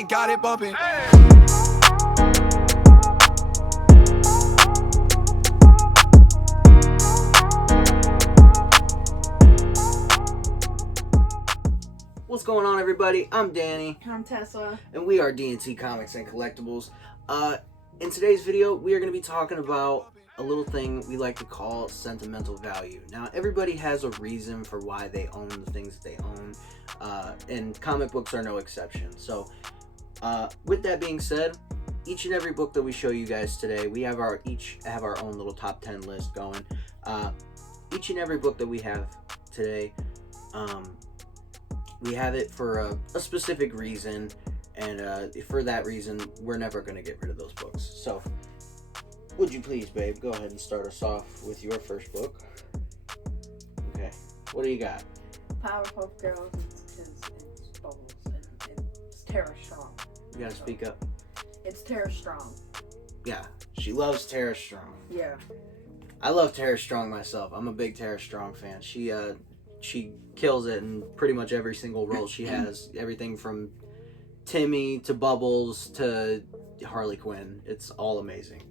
and got it bumping. What's going on, everybody? I'm Danny. I'm Tessa. And we are D&T Comics and Collectibles. In today's video, we are going to be talking about a little thing we like to call sentimental value. Now, everybody has a reason for why they own the things that they own, and comic books are no exception. So, with that being said, each and every book that we show you guys today, we have each have our own little top 10 list going. Each and every book that we have today, we have it for a specific reason, and for that reason, we're never going to get rid of those books. So, would you please, babe, go ahead and start us off with your first book. Okay, what do you got? Powerpuff Girls, because it's Bubbles, and it's Tara Strong. You gotta speak up. It's Tara Strong. Yeah, she loves Tara Strong. Yeah. I love Tara Strong myself. I'm a big Tara Strong fan. She kills it in pretty much every single role she has. Everything from Timmy to Bubbles to Harley Quinn. It's all amazing.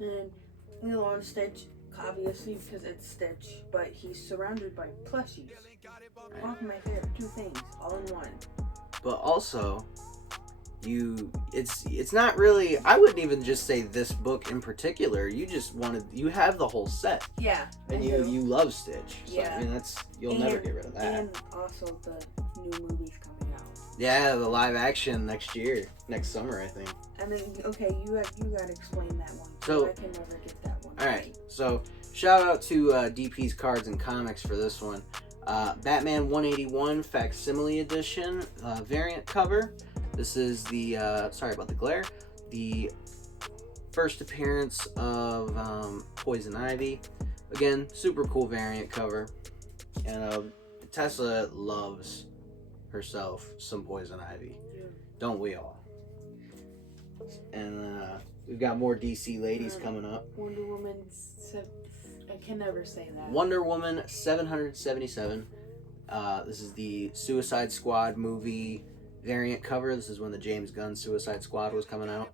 And Lilo and Stitch, obviously, because it's Stitch, but he's surrounded by plushies. Right. One of my favorite two things, all in one. But also, it's not really, I wouldn't even just say this book in particular. You have the whole set. Yeah. And you love Stitch. So, Yeah. I mean, you'll never get rid of that. And also the new movies coming out. Yeah, the live action next next summer, I think. And then, okay, you gotta explain that one. So, I can never get that one. Alright, so shout out to DP's Cards and Comics for this one. Batman 181 Facsimile Edition variant cover. This is the, sorry about the glare, the first appearance of Poison Ivy. Again, super cool variant cover. And Tessa loves herself some Poison Ivy. Yeah. Don't we all? And we've got more DC ladies coming up. Wonder Woman, I can never say that. Wonder Woman 777. This is the Suicide Squad movie variant cover. This is when the James Gunn Suicide Squad was coming out,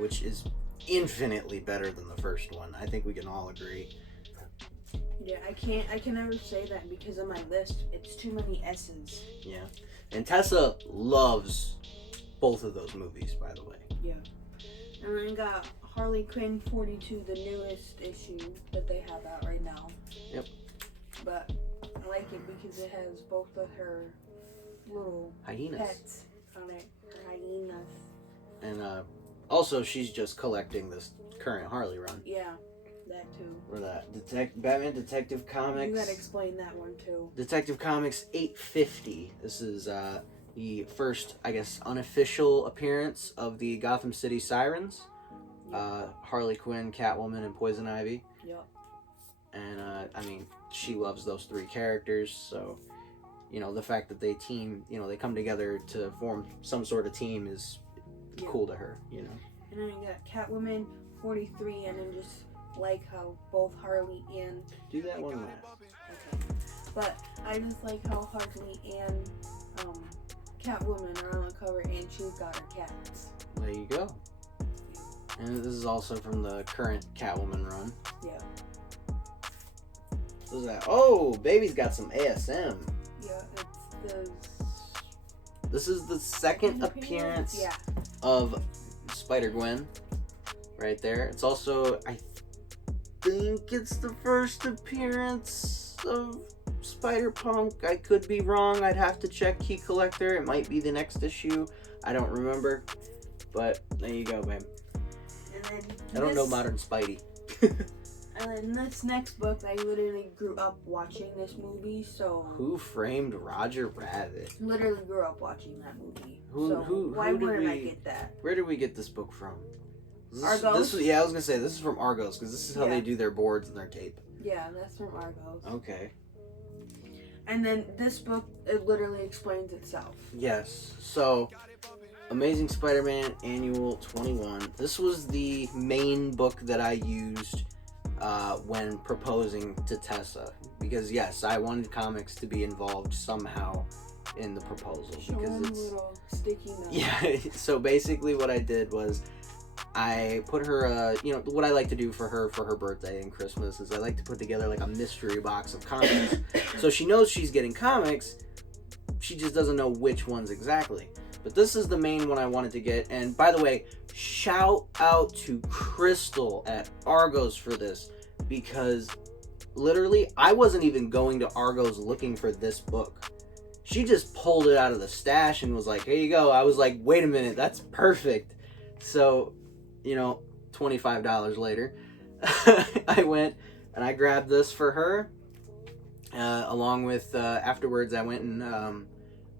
which is infinitely better than the first one. I think we can all agree. Yeah, I can never say that because on my list, it's too many S's. Yeah. And Tessa loves both of those movies, by the way. Yeah. And then I got Harley Quinn 42, the newest issue that they have out right now. Yep. But I like it because it has both of her little hyenas pets on it. Her hyenas. And also, she's just collecting this current Harley run. Yeah. That too. Or that Batman Detective Comics. You gotta explain that one too. Detective Comics 850. This is the first, I guess, unofficial appearance of the Gotham City Sirens. Yep. Harley Quinn, Catwoman, and Poison Ivy. Yep. And I mean, she loves those three characters, so the fact that they they come together to form some sort of team is cool to her. And then you got Catwoman 43, and then just like how both Harley and do that one last. Okay. But I just like how Harley and Catwoman are on the cover, and she's got her cats. There you go. And this is also from the current Catwoman run. Yeah. What's that? Oh, baby's got some ASM. Yeah, it's This is the second appearance of Spider-Gwen. Right there. It's also, I think it's the first appearance of Spider-Punk. I could be wrong. I'd have to check Key Collector. It might be the next issue. I don't remember. But there you go, babe. And then I don't know modern Spidey. And then this next book, I literally grew up watching this movie, so... Who Framed Roger Rabbit? Literally grew up watching that movie. Why wouldn't I get that? Where did we get this book from? Argos? I was going to say, this is from Argos, because this is how they do their boards and their tape. Yeah, that's from Argos. Okay. And then this book, it literally explains itself. Yes. So, Amazing Spider-Man Annual 21. This was the main book that I used when proposing to Tessa. Because, yes, I wanted comics to be involved somehow in the proposal. Show because them it's little sticky notes. Yeah, so basically what I did was I put her, what I like to do for her birthday and Christmas is I like to put together like a mystery box of comics. So she knows she's getting comics, she just doesn't know which ones exactly. But this is the main one I wanted to get. And by the way, shout out to Crystal at Argos for this, because literally I wasn't even going to Argos looking for this book. She just pulled it out of the stash and was like, here you go. I was like, wait a minute, that's perfect. So, $25 later, I went and I grabbed this for her. Along with, afterwards, I went and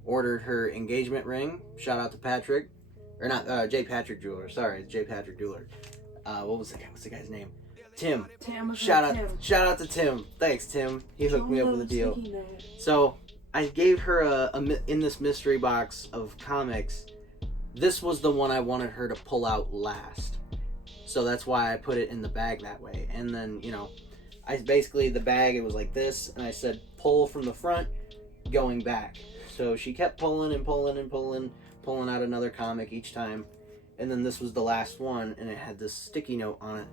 ordered her engagement ring. Shout out to Patrick. Or not, J. Patrick Jeweler. Sorry, J. Patrick Jeweler. What's the guy's name? Tim. Shout out to Tim. Thanks, Tim. He hooked me up with a deal. So I gave her in this mystery box of comics. This was the one I wanted her to pull out last. So that's why I put it in the bag that way. And then, the bag, it was like this, and I said pull from the front, going back. So she kept pulling out another comic each time. And then this was the last one, and it had this sticky note on it.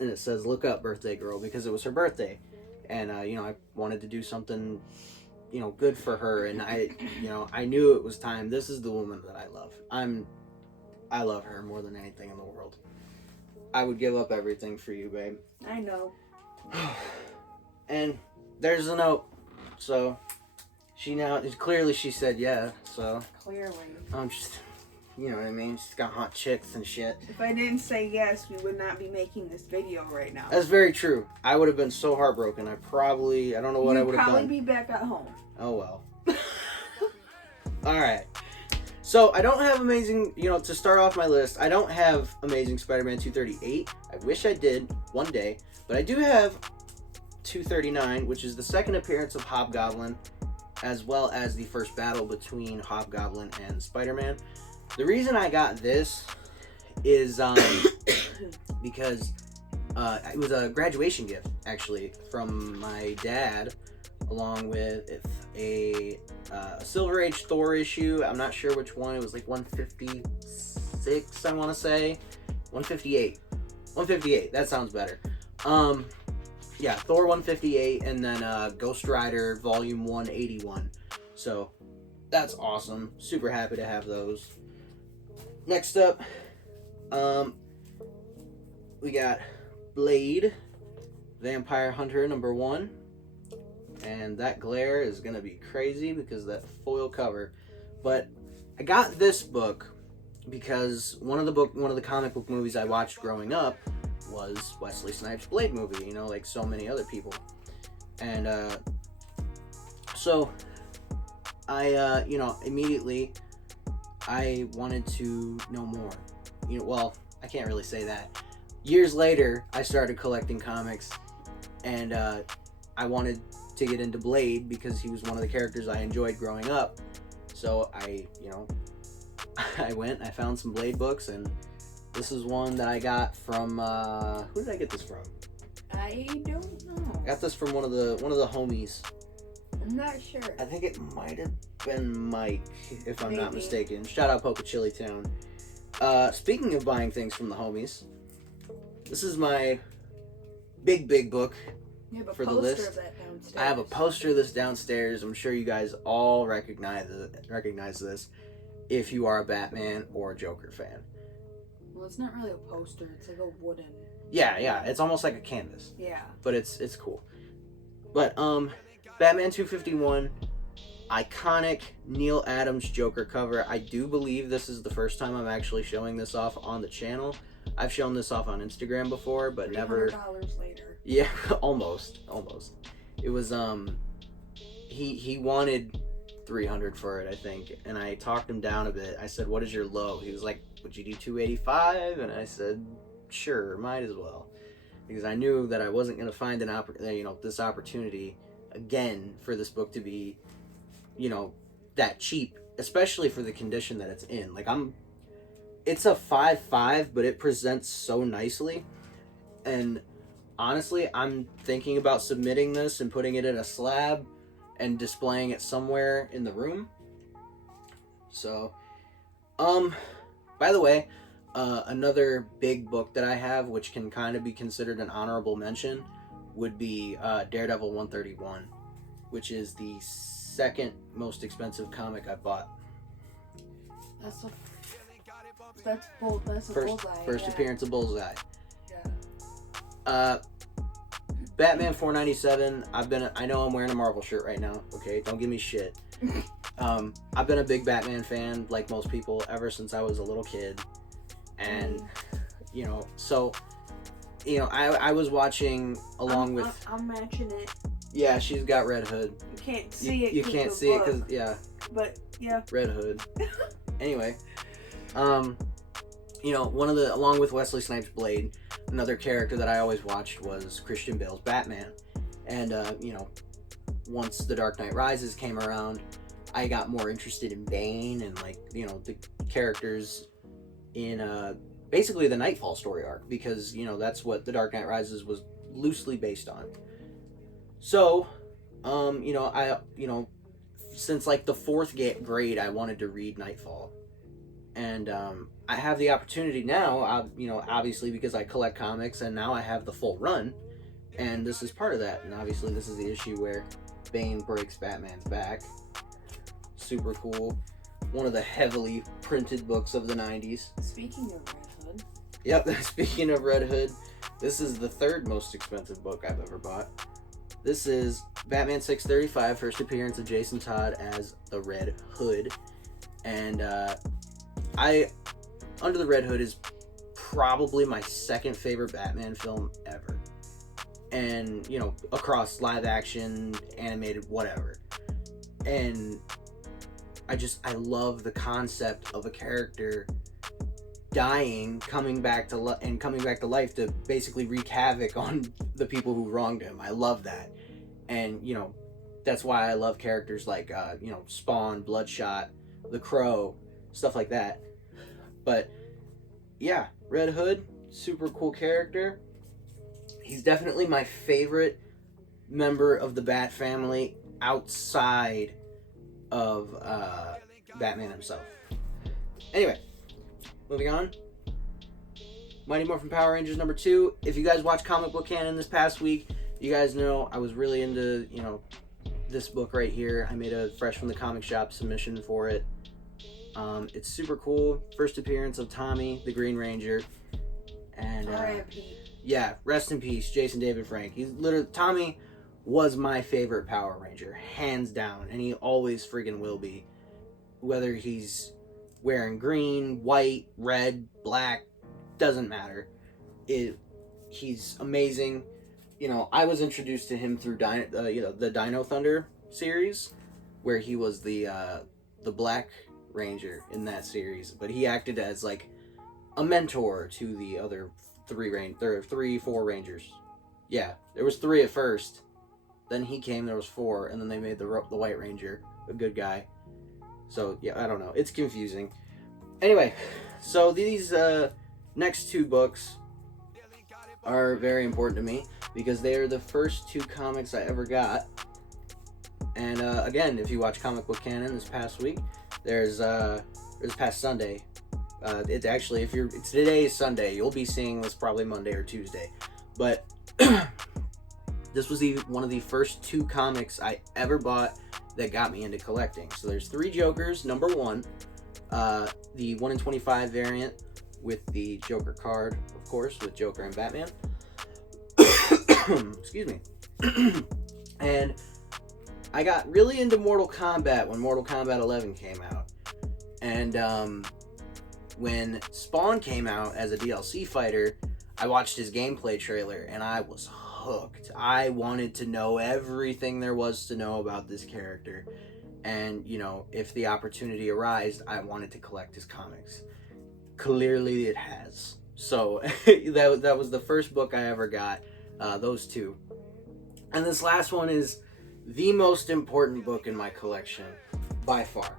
And it says, look up, birthday girl, because it was her birthday. And, I wanted to do something, good for her. And I knew it was time. This is the woman that I love. I love her more than anything in the world. I would give up everything for you, babe. I know. And there's a note. So clearly she said yeah. So clearly. I'm just, you know what I mean? She's got hot chicks and shit. If I didn't say yes, we would not be making this video right now. That's very true. I would have been so heartbroken. I don't know what I would have done. You'd probably be back at home. Oh well. Alright. So, I don't have amazing, to start off my list, I don't have Amazing Spider-Man 238. I wish I did one day. But I do have 239, which is the second appearance of Hobgoblin, as well as the first battle between Hobgoblin and Spider-Man. The reason I got this is because it was a graduation gift, actually, from my dad, along with a Silver Age Thor issue. I'm not sure which one. It was like 156, I want to say. 158. 158. That sounds better. Yeah, Thor 158, and then Ghost Rider Volume 181. So, that's awesome. Super happy to have those. Next up, we got Blade, Vampire Hunter #1. And that glare is going to be crazy because of that foil cover. But I got this book because one of the comic book movies I watched growing up was Wesley Snipes' Blade movie, like so many other people. And so I immediately I wanted to know more. Well, I can't really say that. Years later, I started collecting comics, and I wanted to get into Blade because he was one of the characters I enjoyed growing up. So I found some Blade books, and this is one that I got from who did I get this from? I don't know. I got this from one of the homies. I'm not sure. I think it might have been Mike, if I'm not Maybe. mistaken. Shout out Poca Chili Town. Speaking of buying things from the homies, this is my big book. You have a for the poster list. of that downstairs. I have a poster of this downstairs. I'm sure you guys all recognize this if you are a Batman or a Joker fan. Well, it's not really a poster. It's like a wooden. Yeah. It's almost like a canvas. Yeah. But it's cool. But Batman 251, iconic Neil Adams Joker cover. I do believe this is the first time I'm actually showing this off on the channel. I've shown this off on Instagram before, but never. $300 later. Yeah, almost. It was he wanted 300 for it, I think, and I talked him down a bit. I said, "What is your low?" He was like, "Would you do 285?" And I said, "Sure, might as well," because I knew that I wasn't going to find this opportunity again for this book to be, that cheap, especially for the condition that it's in. It's a 5.5, but it presents so nicely, and honestly, I'm thinking about submitting this and putting it in a slab and displaying it somewhere in the room. So, by the way, another big book that I have, which can kind of be considered an honorable mention, would be Daredevil 131, which is the second most expensive comic I bought. That's a Bullseye. First appearance of Bullseye. Yeah. Batman 497. I know I'm wearing a Marvel shirt right now. Okay, don't give me shit. I've been a big Batman fan, like most people, ever since I was a little kid, and I was watching along with. I'm matching it. Yeah, she's got Red Hood. You can't see it. You can't see it because But yeah. Red Hood. Anyway, along with Wesley Snipes' Blade, another character that I always watched was Christian Bale's Batman, and once The Dark Knight Rises came around, I got more interested in Bane and the characters in basically the Nightfall story arc, because that's what The Dark Knight Rises was loosely based on. So, since the fourth grade, I wanted to read Nightfall, and I have the opportunity now. Obviously because I collect comics, and now I have the full run, and this is part of that. And obviously, this is the issue where Bane breaks Batman's back. Super cool. One of the heavily printed books of the 90s. Speaking of Red Hood. Yep, speaking of Red Hood, this is the third most expensive book I've ever bought. This is Batman 635, first appearance of Jason Todd as the Red Hood. And Under the Red Hood is probably my second favorite Batman film ever. And, across live action, animated, whatever. And I love the concept of a character dying, coming back to life to basically wreak havoc on the people who wronged him. I love that. And, that's why I love characters like, Spawn, Bloodshot, The Crow, stuff like that. But, yeah, Red Hood, super cool character. He's definitely my favorite member of the Bat family outside of Batman himself. Anyway, moving on. Mighty Morphin Power Rangers number 2. If you guys watched Comic Book Canon this past week, you guys know I was really into, this book right here. I made a Fresh from the Comic Shop submission for it. It's super cool. First appearance of Tommy, the Green Ranger. And yeah, rest in peace, Jason David Frank. Tommy was my favorite Power Ranger, hands down, and he always friggin' will be. Whether he's wearing green, white, red, black, doesn't matter. He's amazing. I was introduced to him through the Dino Thunder series, where he was the Black Ranger in that series, but he acted as a mentor to the other 4 Rangers. Yeah, there was 3 at first. Then he came, there was 4, and then they made the White Ranger a good guy. So, yeah, I don't know. It's confusing. Anyway, so these next 2 books are very important to me because they are the first 2 comics I ever got. And again, if you watch Comic Book Canon this past week, there's past Sunday. It's actually, today is Sunday, you'll be seeing this probably Monday or Tuesday. But this was one of the first 2 comics I ever bought that got me into collecting. So there's 3 Jokers. Number 1, the 1 in 25 variant with the Joker card, of course, with Joker and Batman. Excuse me. And I got really into Mortal Kombat when Mortal Kombat 11 came out. And when Spawn came out as a DLC fighter, I watched his gameplay trailer and I was hooked. I wanted to know everything there was to know about this character. And, if the opportunity arose, I wanted to collect his comics. Clearly it has. So that was the first book I ever got, those 2. And this last one is the most important book in my collection, by far.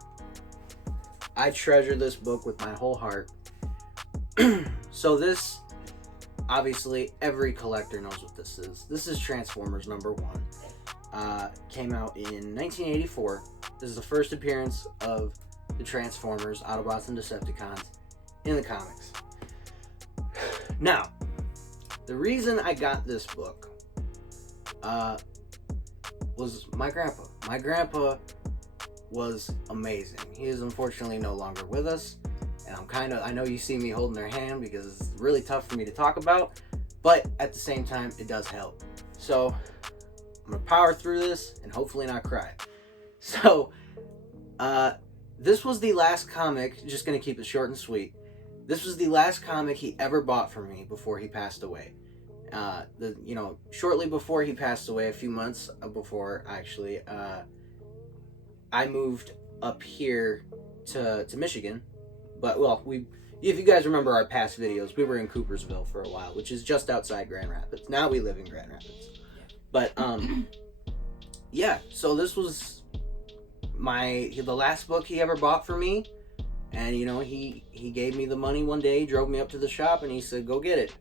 I treasure this book with my whole heart. So this, obviously, every collector knows what this is. This is Transformers number 1. came out in 1984. This is the first appearance of the Transformers, Autobots, and Decepticons in the comics. Now, the reason I got this book was my grandpa. My grandpa was amazing. He is unfortunately no longer with us, and I know you see me holding their hand because it's really tough for me to talk about, but at the same time, it does help. So, I'm gonna power through this and hopefully not cry. So, this was the last comic, just gonna keep it short and sweet. This was the last comic he ever bought for me before he passed away. Shortly before he passed away, a few months before, actually, I moved up here to Michigan. But, well, if you guys remember our past videos, we were in Coopersville for a while, which is just outside Grand Rapids. Now we live in Grand Rapids. But, yeah, so this was the last book he ever bought for me. And, he gave me the money one day, drove me up to the shop, and he said, go get it.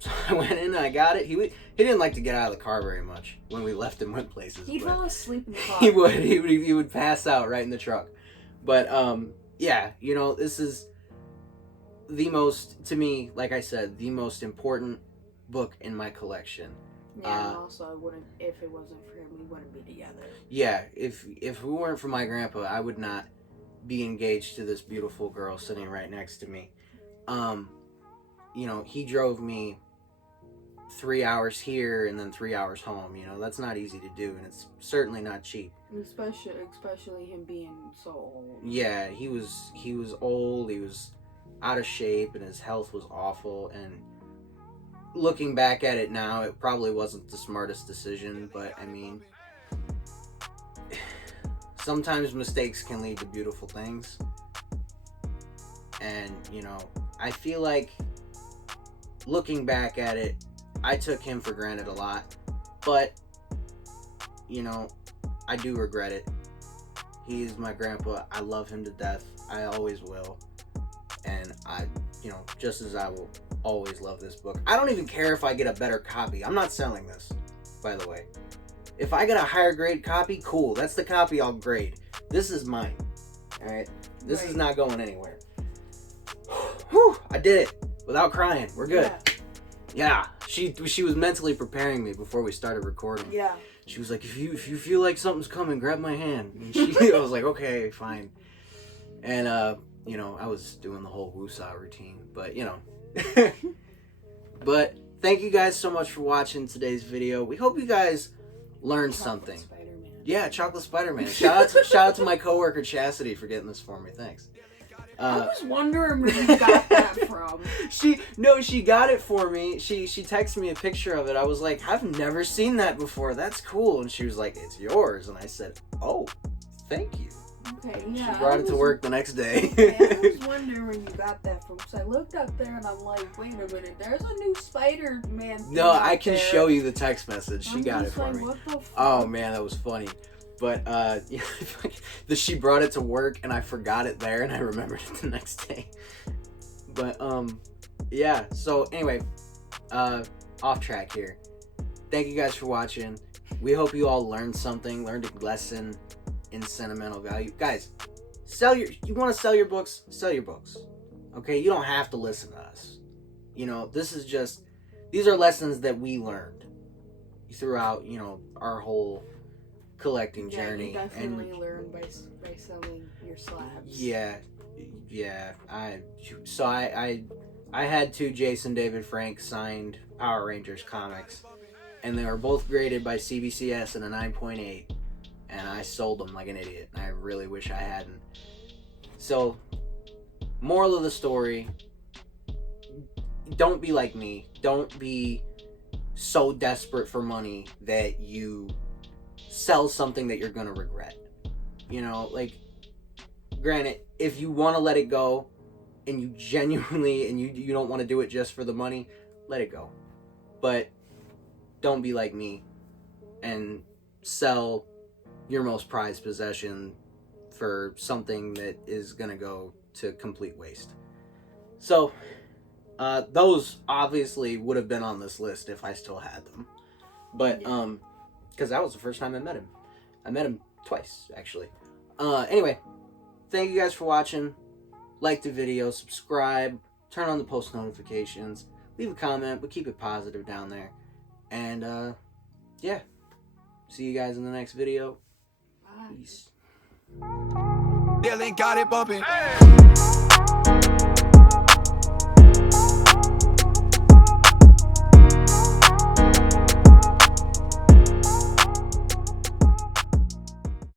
So I went in and I got it. He didn't like to get out of the car very much when we left and went places. He'd fall asleep in the car. He would pass out right in the truck. But, yeah, this is the most, to me, like I said, the most important book in my collection. Yeah, and also, if it wasn't for him, we wouldn't be together. Yeah, if it weren't for my grandpa, I would not be engaged to this beautiful girl sitting right next to me. He drove me 3 hours here and then 3 hours home. That's not easy to do, and it's certainly not cheap. Especially him being so old. Yeah, he was old, he was out of shape, and his health was awful, and looking back at it now, it probably wasn't the smartest decision, but I mean, sometimes mistakes can lead to beautiful things. And, I feel like looking back at it, I took him for granted a lot, but, I do regret it. He's my grandpa. I love him to death. I always will. And just as I will always love this book. I don't even care if I get a better copy. I'm not selling this, by the way. If I get a higher grade copy, cool. That's the copy I'll grade. This is mine. Alright? This is not going anywhere. Whew, I did it without crying. We're good. Yeah. She was mentally preparing me before we started recording. Yeah. She was like, if you feel like something's coming, grab my hand. And I was like, okay, fine. And I was doing the whole woosah routine, but But thank you guys so much for watching today's video. We hope you guys learned something. Spider-Man. Yeah, Chocolate Spider-Man. Shout out to my coworker Chastity for getting this for me. Thanks. I was wondering where you got that from. She got it for me. She texted me a picture of it. I was like, I've never seen that before. That's cool. And she was like, it's yours. And I said, oh, thank you. Okay, yeah. She brought it to work the next day. Yeah, I was wondering where you got that from. So I looked up there and I'm like, wait a minute, there's a new Spider-Man thing No, I can there. show you the text message. She got it for me. What the fuck? Oh man, that was funny. But she brought it to work and I forgot it there and I remembered it the next day. But yeah. So anyway, off track here. Thank you guys for watching. We hope you all learned something, learned a lesson in sentimental value. Guys, you want to sell your books? Sell your books. Okay, you don't have to listen to us. These are lessons that we learned throughout, our whole collecting journey. You definitely learn by selling your slabs. Yeah. I had 2 Jason David Frank signed Power Rangers comics, and they were both graded by CBCS in a 9.8, and I sold them like an idiot. I really wish I hadn't. So, moral of the story, don't be like me. Don't be so desperate for money that you sell something that you're gonna regret. Granted, if you want to let it go and you genuinely and you don't want to do it just for the money, let it go. But don't be like me and sell your most prized possession for something that is gonna go to complete waste. So those obviously would have been on this list if I still had them. But because that was the first time I met him. I met him twice, actually. Anyway, thank you guys for watching. Like the video, subscribe, turn on the post notifications, leave a comment, but keep it positive down there. And, yeah. See you guys in the next video. Bye. Peace. Dylan got it bumping.